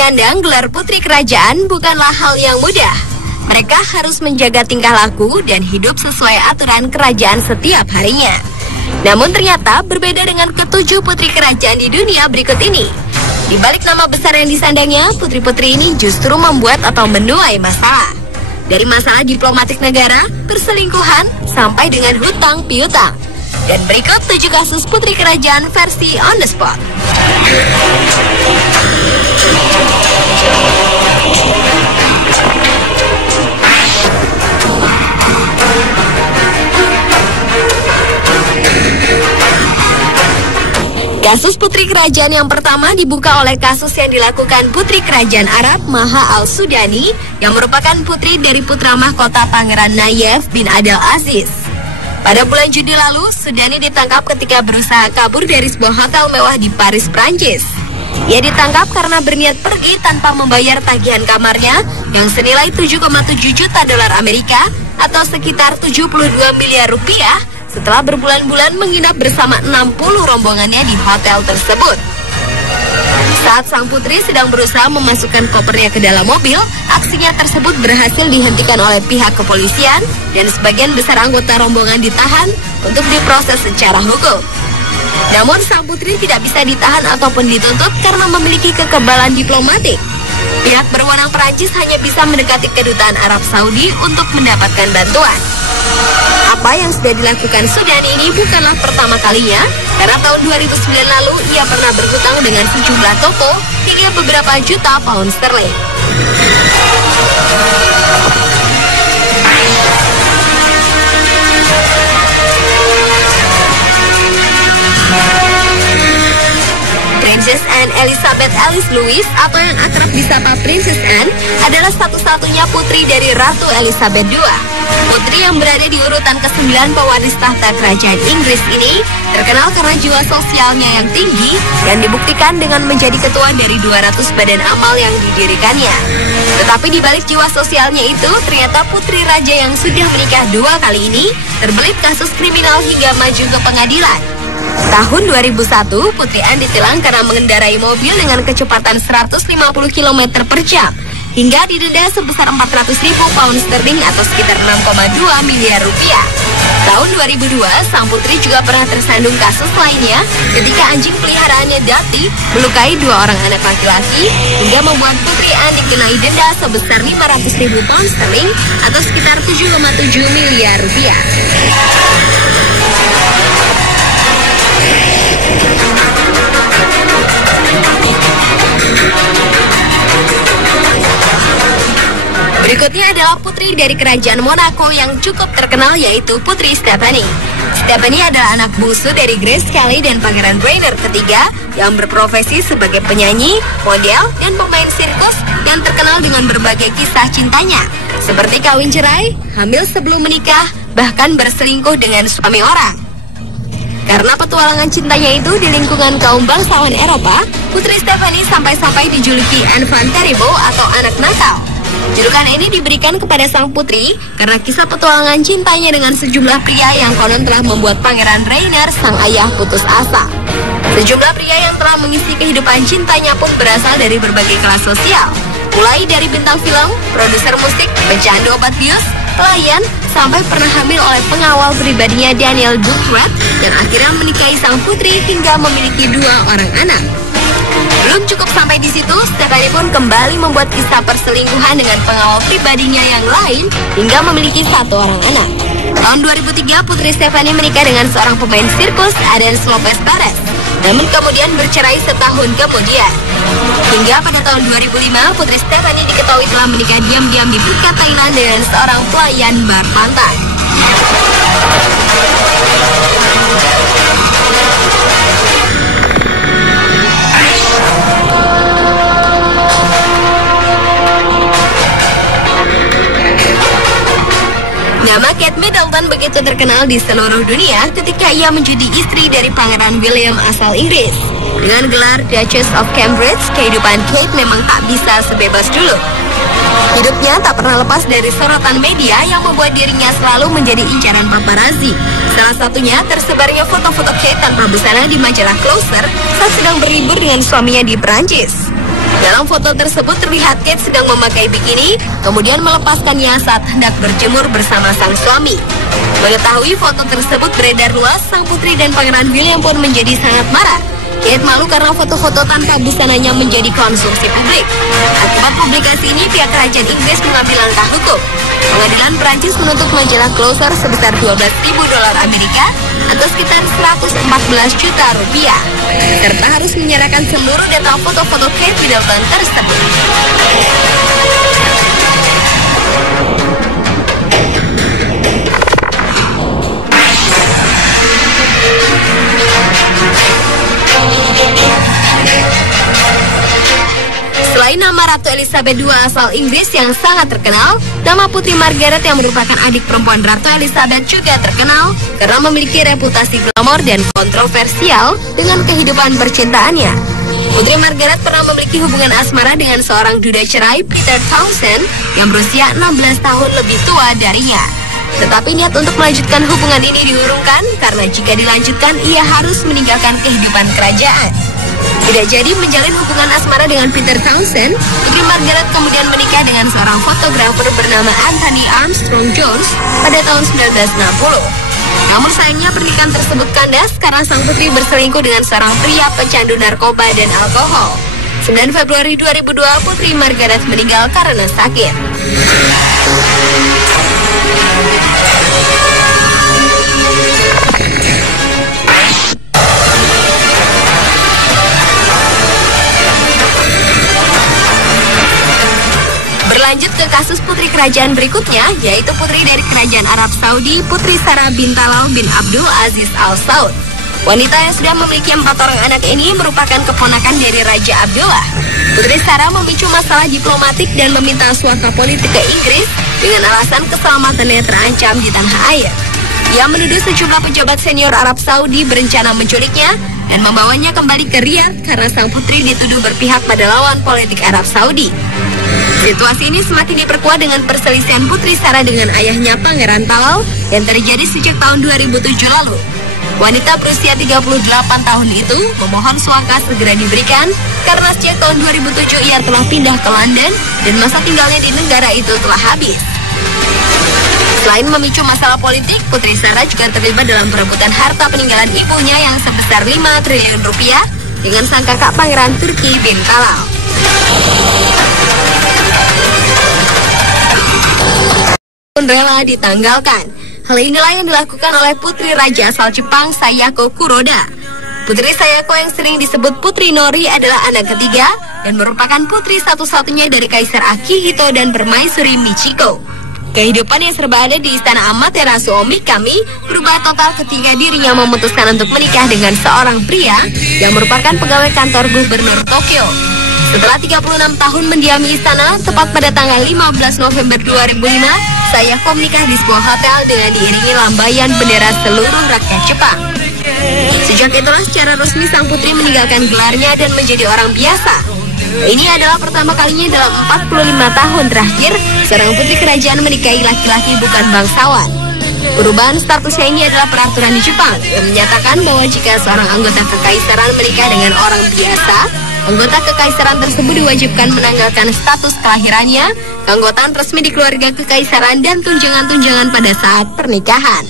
Menyandang gelar putri kerajaan bukanlah hal yang mudah. Mereka harus menjaga tingkah laku dan hidup sesuai aturan kerajaan setiap harinya. Namun ternyata berbeda dengan ketujuh putri kerajaan di dunia berikut ini. Di balik nama besar yang disandangnya, putri-putri ini justru membuat atau menuai masalah. Dari masalah diplomatik negara, perselingkuhan, sampai dengan hutang piutang. Dan berikut 7 kasus putri kerajaan versi on the spot. Kasus putri kerajaan yang pertama dibuka oleh kasus yang dilakukan putri kerajaan Arab Maha Al-Sudani yang merupakan putri dari putra mahkota Pangeran Nayef bin Abdul Aziz. Pada bulan Juni lalu, Sudani ditangkap ketika berusaha kabur dari sebuah hotel mewah di Paris, Prancis. Ia ditangkap karena berniat pergi tanpa membayar tagihan kamarnya yang senilai 7,7 juta dolar Amerika atau sekitar 72 miliar rupiah setelah berbulan-bulan menginap bersama 60 rombongannya di hotel tersebut. Saat sang putri sedang berusaha memasukkan kopernya ke dalam mobil, aksinya tersebut berhasil dihentikan oleh pihak kepolisian dan sebagian besar anggota rombongan ditahan untuk diproses secara hukum. Namun sang putri tidak bisa ditahan ataupun dituntut karena memiliki kekebalan diplomatik. Pihak berwenang Perancis hanya bisa mendekati kedutaan Arab Saudi untuk mendapatkan bantuan. Apa yang sudah dilakukan Sudani ini bukanlah pertama kalinya, karena tahun 2009 lalu ia pernah berhutang dengan sejumlah toko hingga beberapa juta pound sterling. Princess Anne Elizabeth Alice Louis atau yang akrab disapa Princess Anne adalah satu-satunya putri dari Ratu Elizabeth II. Putri yang berada di urutan ke-9 pewaris tahta kerajaan Inggris ini terkenal karena jiwa sosialnya yang tinggi dan dibuktikan dengan menjadi ketua dari 200 badan amal yang didirikannya. Tetapi di balik jiwa sosialnya itu, ternyata putri raja yang sudah menikah 2 kali ini terbelit kasus kriminal hingga maju ke pengadilan. Tahun 2001, Putri Anne ditilang karena mengendarai mobil dengan kecepatan 150 km per jam hingga didenda sebesar 400.000 pound sterling atau sekitar 6,2 miliar rupiah. Tahun 2002, sang putri juga pernah tersandung kasus lainnya ketika anjing peliharaannya Dati melukai 2 orang anak laki-laki hingga membuat Putri Anne dikenai denda sebesar 500.000 pound sterling atau sekitar 7,7 miliar rupiah. Berikutnya adalah putri dari kerajaan Monaco yang cukup terkenal, yaitu Putri Stephanie. Stephanie adalah anak bungsu dari Grace Kelly dan Pangeran Rainier ketiga yang berprofesi sebagai penyanyi, model, dan pemain sirkus yang terkenal dengan berbagai kisah cintanya, seperti kawin cerai, hamil sebelum menikah, bahkan berselingkuh dengan suami orang. Karena petualangan cintanya itu di lingkungan kaum bangsawan Eropa, Putri Stephanie sampai-sampai dijuluki Enfant Terrible atau anak nakal. Julukan ini diberikan kepada sang putri karena kisah petualangan cintanya dengan sejumlah pria yang konon telah membuat Pangeran Rainier sang ayah putus asa. Sejumlah pria yang telah mengisi kehidupan cintanya pun berasal dari berbagai kelas sosial, mulai dari bintang film, produser musik, pecandu obat bius, pelayan, sampai pernah hamil oleh pengawal pribadinya Daniel Duckworth yang akhirnya menikahi sang putri hingga memiliki 2 orang anak. Belum cukup sampai di situ, Stephanie pun kembali membuat kisah perselingkuhan dengan pengawal pribadinya yang lain hingga memiliki 1 orang anak. Tahun 2003, Putri Stephanie menikah dengan seorang pemain sirkus, Adams Lopez Perez, namun kemudian bercerai setahun kemudian. Hingga pada tahun 2005, Putri Stephanie diketahui telah menikah diam-diam di Phuket, Thailand dengan seorang pelayan bar pantai. Nama Kate Middleton begitu terkenal di seluruh dunia ketika ia menjadi istri dari Pangeran William asal Inggris. Dengan gelar Duchess of Cambridge, kehidupan Kate memang tak bisa sebebas dulu. Hidupnya tak pernah lepas dari sorotan media yang membuat dirinya selalu menjadi incaran paparazzi. Salah satunya tersebarnya foto-foto Kate tanpa busana di majalah Closer saat sedang berlibur dengan suaminya di Perancis. Dalam foto tersebut terlihat Kate sedang memakai bikini, kemudian melepaskannya saat hendak berjemur bersama sang suami. Mengetahui foto tersebut beredar luas, sang putri dan Pangeran William pun menjadi sangat marah. Kate malu karena foto-foto tanpa busananya menjadi konsumsi publik. Akibat publikasi ini, pihak kerajaan Inggris mengambil langkah hukum. Pengadilan Perancis menuntut majalah Closer sebesar $12.000 Amerika atau sekitar 114 juta rupiah, serta harus menyerahkan seluruh data foto-foto Kate Middleton tersebut. Selain nama Ratu Elizabeth II asal Inggris yang sangat terkenal, nama Putri Margaret yang merupakan adik perempuan Ratu Elizabeth juga terkenal karena memiliki reputasi glamor dan kontroversial dengan kehidupan percintaannya. Putri Margaret pernah memiliki hubungan asmara dengan seorang duda cerai, Peter Townsend, yang berusia 16 tahun lebih tua darinya. Tetapi niat untuk melanjutkan hubungan ini diurungkan karena jika dilanjutkan ia harus meninggalkan kehidupan kerajaan. Tidak jadi menjalin hubungan asmara dengan Peter Townsend, Putri Margaret kemudian menikah dengan seorang fotografer bernama Anthony Armstrong Jones pada tahun 1960. Namun sayangnya pernikahan tersebut kandas karena sang putri berselingkuh dengan seorang pria pecandu narkoba dan alkohol. 9 Februari 2002, Putri Margaret meninggal karena sakit. Berlanjut ke kasus putri kerajaan berikutnya, yaitu putri dari kerajaan Arab Saudi, Putri Sarah bin Talal bin Abdul Aziz Al Saud. Wanita yang sudah memiliki 4 orang anak ini merupakan keponakan dari Raja Abdullah. Putri Sarah memicu masalah diplomatik dan meminta suaka politik ke Inggris dengan alasan keselamatannya terancam di tanah air. Ia menuduh sejumlah pejabat senior Arab Saudi berencana menculiknya dan membawanya kembali ke Riyadh karena sang putri dituduh berpihak pada lawan politik Arab Saudi. Situasi ini semakin diperkuat dengan perselisihan Putri Sarah dengan ayahnya Pangeran Talal yang terjadi sejak tahun 2007 lalu. Wanita berusia 38 tahun itu memohon suaka segera diberikan karena sejak tahun 2007 ia telah pindah ke London dan masa tinggalnya di negara itu telah habis. Selain memicu masalah politik, Putri Sarah juga terlibat dalam perebutan harta peninggalan ibunya yang sebesar 5 triliun rupiah dengan sang kakak Pangeran Turki bin Talal. Rela ditanggalkan. Hal inilah yang dilakukan oleh putri raja asal Jepang, Sayako Kuroda. Putri Sayako yang sering disebut Putri Nori adalah anak ketiga dan merupakan putri satu-satunya dari Kaisar Akihito dan Permaisuri Michiko. Kehidupan yang serba ada di Istana Amaterasu Omikami berubah total ketika dirinya memutuskan untuk menikah dengan seorang pria yang merupakan pegawai kantor gubernur Tokyo. Setelah 36 tahun mendiami istana, tepat pada tanggal 15 November 2005, Sayako menikah di sebuah hotel dengan diiringi lambaian bendera seluruh rakyat Jepang. Sejak itulah secara resmi sang putri meninggalkan gelarnya dan menjadi orang biasa. Ini adalah pertama kalinya dalam 45 tahun terakhir seorang putri kerajaan menikahi laki-laki bukan bangsawan. Perubahan statusnya ini adalah peraturan di Jepang yang menyatakan bahwa jika seorang anggota kekaisaran menikah dengan orang biasa, anggota kekaisaran tersebut diwajibkan menanggalkan status kelahirannya, keanggotaan resmi di keluarga kekaisaran, dan tunjangan-tunjangan pada saat pernikahan.